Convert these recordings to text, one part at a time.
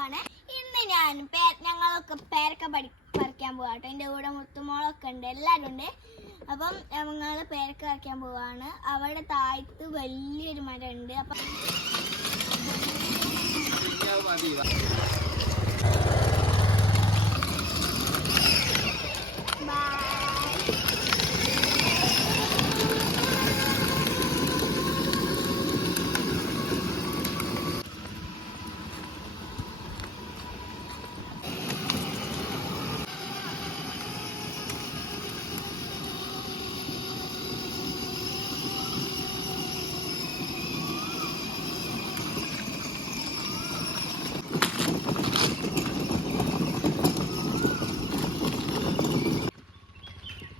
പോവാണ്. ഇന്ന് ഞാൻ ഞങ്ങളൊക്കെ പേരൊക്കെ പഠി പറിക്കാൻ പോവാ കേട്ടോ. എന്റെ കൂടെ മുത്തുമോളൊക്കെ ഉണ്ട്. എല്ലാവരും ഉണ്ട്. അപ്പം ഞങ്ങൾ പേരൊക്കെ പറിക്കാൻ പോവാണ്. അവിടെ താഴത്ത് വലിയൊരു മരം ഉണ്ട് അപ്പം ബൈ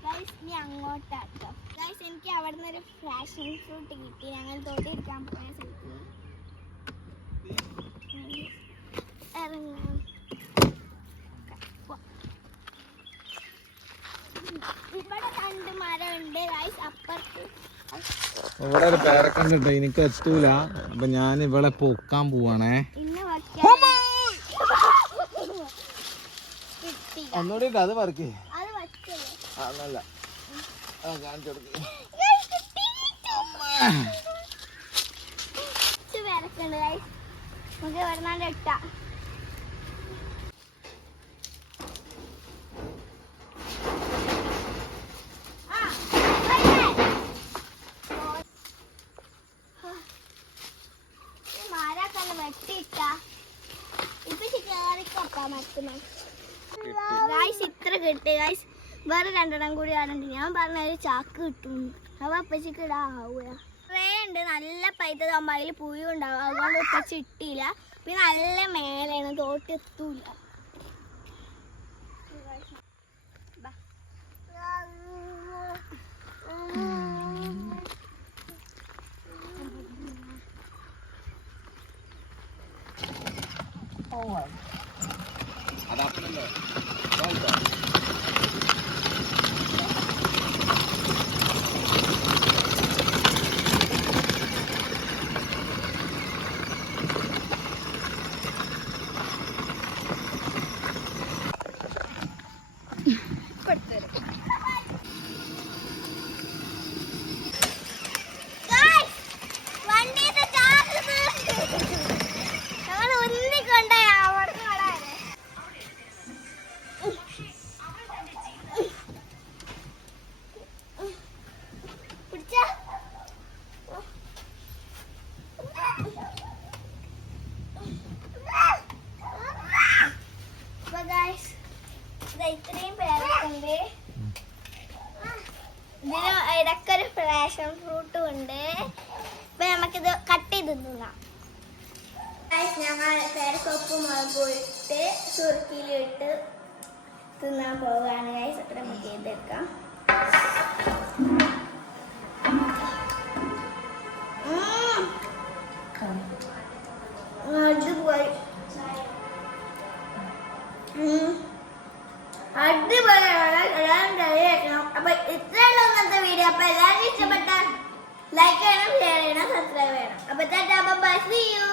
ഗൈസ് ഇനി അങ്ങോട്ടാട്ടോ ഗൈസ് എനിക്ക് അവിടെ നിന്ന് ഒരു ഫ്രാഷൻ ഫ്രൂട്ട് കിട്ടി. ഞങ്ങൾ തോട്ടിരിക്കാൻ പോയ സ്ഥലത്ത്. ഇറങ്ങാം ഇവിടെ രണ്ട് മരമുണ്ട്. ഗൈസ് അപ്പുറത്ത് ഇവിടെ ഒരു പേരക്കണ്ട് കേട്ടോ എനിക്ക് എത്തൂല അപ്പൊ ഞാൻ ഇവിടെ പൊക്കാൻ പോവാണേ. ഒന്നുകൂടി അത് പറക്കേ. അതല്ല ആ കാണിച്ചു കൊടുക്കേ. ഗായ്സ് ഇത്ര കിട്ടി. ഗായ്സ് വേറെ രണ്ടെണ്ണം കൂടി ആണെങ്കിൽ ഞാൻ പറഞ്ഞ ഒരു ചാക്ക് കിട്ടും. അവ അപ്പച്ചിക്ക് ഇടാവൂല കുറേ ഉണ്ട്. നല്ല പൈത അതിൽ പുഴു ഉണ്ടാവും അതുകൊണ്ട് ഒക്കെ ചിട്ടിയില്ല പിന്നെ നല്ല മേലെയാണ്. തോട്ടെത്തൂല ബാ. ഇടയ്ക്കൊരു പാഷൻ ഫ്രൂട്ടും ഉണ്ട്. ഇപ്പൊ നമുക്കിത് കട്ട് ചെയ്ത് തിന്നാം. ഞങ്ങൾ പേരക്കൊപ്പ് മുളക് ഇട്ട് സുറുക്കിയിലിട്ട് തിന്നാൻ പോവുകയാണ്. ഗൈസ് അത്ര നമുക്ക് ചെയ്തെടുക്കാം. അടിപൊളി. അടിപൊളിയാണ്. അപ്പൊ ഇന്നത്തെ വീഡിയോ അപ്പൊ എല്ലാവരും ഇഷ്ടപ്പെട്ട ലൈക്ക് ചെയ്യണം ഷെയർ ചെയ്യണം സബ്സ്ക്രൈബ് ചെയ്യണം. അപ്പൊ ബൈ സീ യു